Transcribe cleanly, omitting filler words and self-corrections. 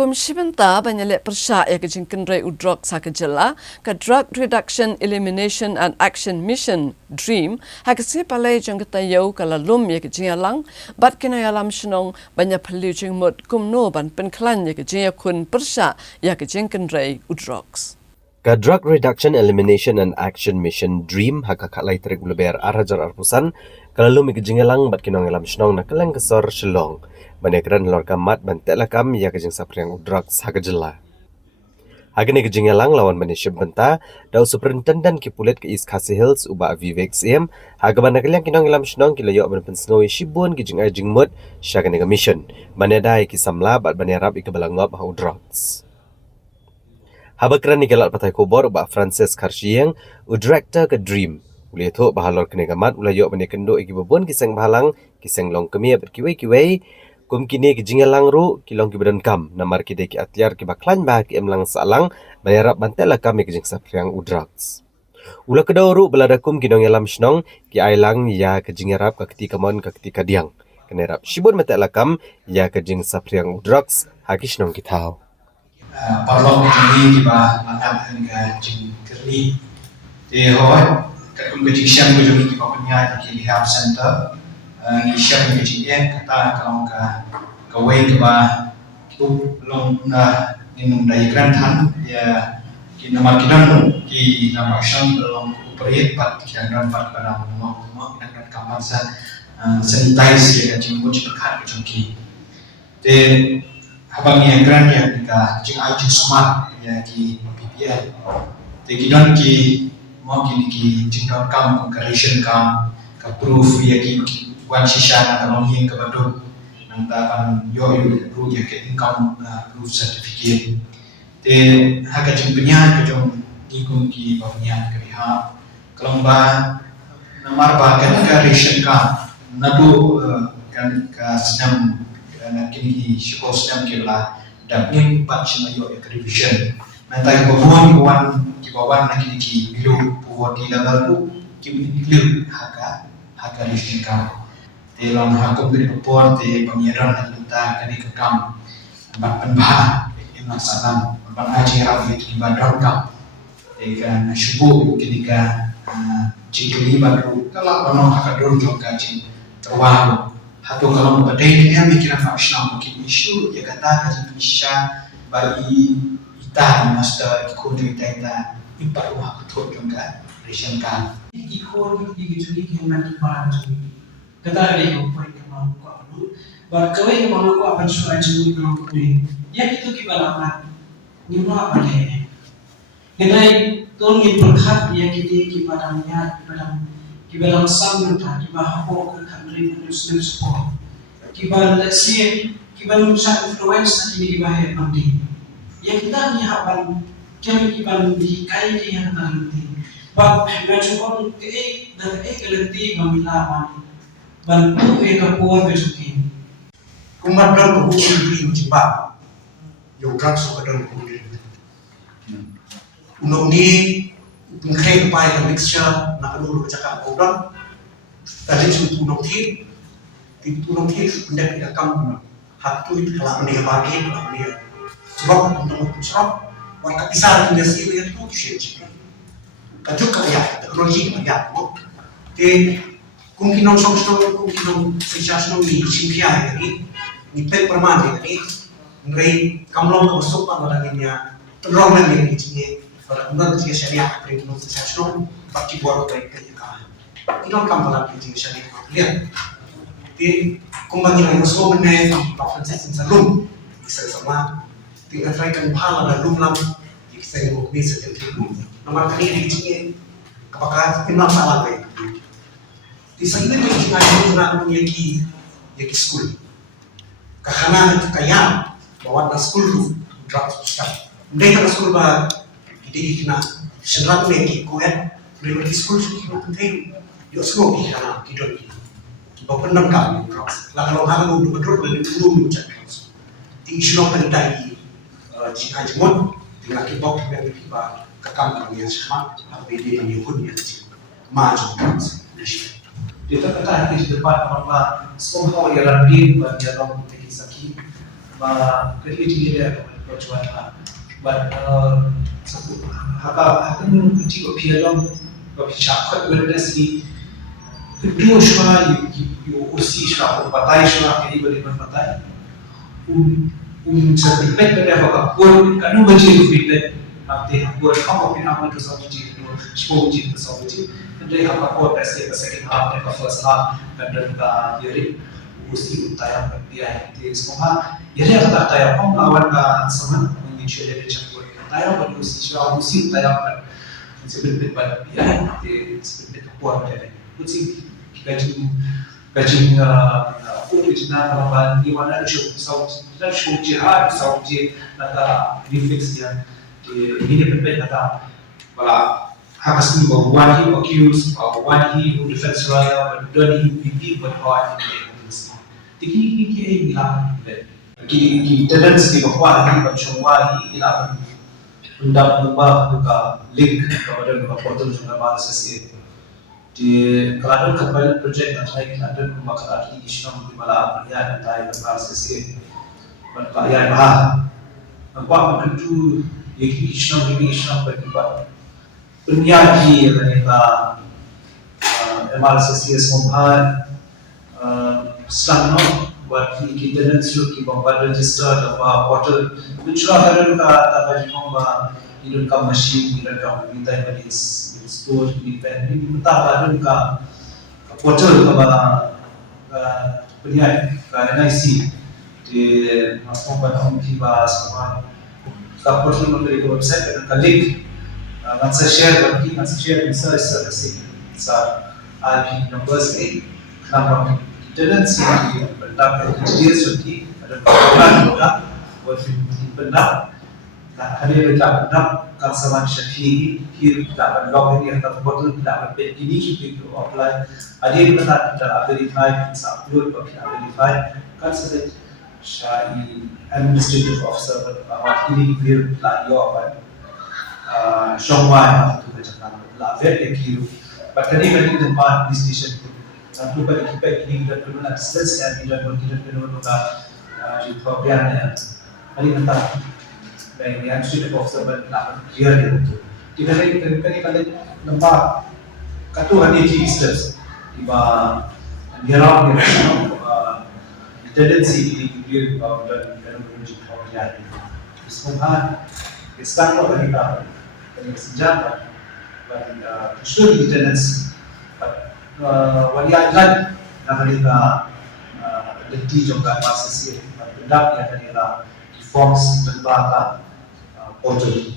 kum shibenta banyale persya ya kejingken rai udrok sakajela ka Drug Reduction Elimination and Action Mission DREAM hakasi palai jong katayo kalalum ya kejingalang bat kinayalam shnong banya phali jing mut kum no ban penklan ya kejingya kun persya ya kejingken rai udroks. Ka Drug Reduction Elimination and Action Mission DREAM hakakalay tarik ulabayar arajar arpusan kalalum ikijingalang bat kinongelam shnong na kalang kesor shelong banekran lor kamat bantelakam ya kejing sapriang udroks hakajela. Hagani kejingalang lawan banishib benta dau superintendent kipulit ke East Khasi Hills uba Vivek CM hagaban nakalyang kinongelam shnong kilayo ban pensngawi shibun kijing ajing mut syagani ka mission banedai kisamla bat banerap ikabalangop ha udroks. Habakran nikalal patay kubor ba Francis Karshieng u director ke DREAM ulito bahalor kenegamat ulayo banekendo ikibabun kiseng bahalang kiseng long kemia berkiwei-kiwei kum kini kijingalang ru kilong kibadan kam namar kide ki atyar ki baklan ba ki emlang salang bayarap bantela kam kijing sapriang udroks. Ula kedau ru belada kum kinong yalam shnong ki ailang ya kijingarap ka ketika mon ka ketika diang kenerap shibun matela kam ya kijing sapriang udroks hakishnong kitau. Parlong ini kita angkat dengan jing kerni. Dehoi kum kijing syam kujung kita punya di health center. Ni syam kijing kata kalau ka wei ba tu long na in diagram tan ya kinamar kinan ki nama syam long operate pat kinan pat pada mau kinan kamar sanitize ya kijing mo cipat kijing ki. De habang yang grand ya kita jing IT smart ya ki PPL. De kinan ki mau ki jing kam concurrent kam ka proof ya ki wan shisha na kalong hing ka baduk nang tapan yo ru ya ke income proof certificate. De haga jing penya ke jong ikung ki bawnya ke ha kalong ba namar ba kan ka ration ka nadu kan ka senam na kini shiko senam ke la dapin pat sima yo revision mentai babuan ki bawan na kini ki bilu puwa di level ku ki bilu haga ration ka dalam hakum beri report di pemiran dan kita kini kekam bat penbah ini masalah ban aji rawi di badan kam dengan syubu ketika cikili baru kalau ono hakadur juga cing terwalu hatu kalau badai dia mikiran faksional mungkin isu ya kata kaji bisa bagi kita master ikut kita impact rumah betul juga ration kan ikut di juli yang para juli kata ada yang poin kemau ko alu bar kawai kemau ko apa suara juli kemau ko ya itu kibalaman nimno apa deh kedai tolong berkat ya kita kibalamnya kibalam sam ta kibah ko kan ri muslim support kibal si kibal musa influence ini kibah ya pandi ya kita ni haban kami kibal di kai ke yang nanti bab macam ke dan kelenti mamilaman bantu kapuan besukin kumadran ko hindi jiba yung drugs ko kadang ko unong ni pengkai pa yung mixture na kalulu ka udang tadi su tunong tin pindah kam hatu itu kalau ni pagi kalau ni sebab untuk sebab warga pisah ni sih itu sih kajuk kaya teknologi kaya de kung kinong songsto kung kinong sensasyon ni simpia ni pek permane ni ngai kamlong ko sopa na niya roman ni ni para unang siya syariah pre kinong sensasyon pati buat ko kay ka kinong kampala ni syariah ko lihat di kung bagay na so man na pa Francis sa room isa sama tingnan try kan pala na room lang isa mo bisa sa room naman kanina ni kapag kinong salah kay di sana itu cuma orang yang school, karena kaya bawa na school tu drop stuff. Mereka na school ba jadi kena senang lagi kuat, mereka di school tu kena penting, yo school kena kita bawa penam kami drops. Lalu kalau orang betul betul belum macam tu, di isu penting jika jemut dengan kibok yang kita kekam kami yang sama, apa dia yang yukun yang maju drops. Kita kata di depan apa semua yang lain bagi orang mungkin sakit, bah kerja dia cuan lah. But haka kunci ko pialong ko pisakot wala si kedua shwa you usi shwa ko patay shwa kaya balik patay sa tipet ka haka pun kanu baji fitet ate hapur kamu pinamon to sa baji to shpoji to sa baji andre haka ko paise ka second half ka first half kadang ka yeri usi utaya dia itu semua yeri kata taya kom lawan ka saman menginsyallah campur taya pada usi shwa usi taya pada sebelum pada dia itu sebelum kuat dia usi kajing original lawan di mana show jihad saudi nata reflex dia ini berbeda kata wala hakas ni one he accused one he who defends royal but don't he be but how tiki ki bilang ki tendency bahwa ini semua ini adalah undang ubah buka link kepada portal jurnal SSA di kalau kembali project yang saya ada pembakaran di Islam di malam ya dan jurnal SSA berkaya bah apa itu Islam berkibar penyaji mereka MRCC semua Islam buat kita dan suruh kita buat register apa portal which lah ada ka jumpa idun ka machine idun ka minta di store di pen di minta ada ka portal ka penyiar ka NIC di masuk pada kita semua ka portal memberi website dan ka link nanti share bisa sa IP numbers ni nama tendency benda dia seperti ada perubahan juga buat benda ada benda kalau sama syakhi kita log ini atau portal kita ini kita apply ada benda kita verify kita upload kita verify kan sudah syai administrative officer awak ini verify yo apa semua itu macam lah verify bahkan ini tempat di station satu pada kita ini kita perlu nak selesai kita perlu nak juga biarnya hari nanti dari yang sudah observe nak clear itu kita ni kalau nampak katu hari ini steps tiba dialog ni tendency ini clear dan perlu juga biar semua sekarang kalau kita senjata dan sudah tendency walian nakalita denti juga masih pendak yang adalah forms berbahasa portal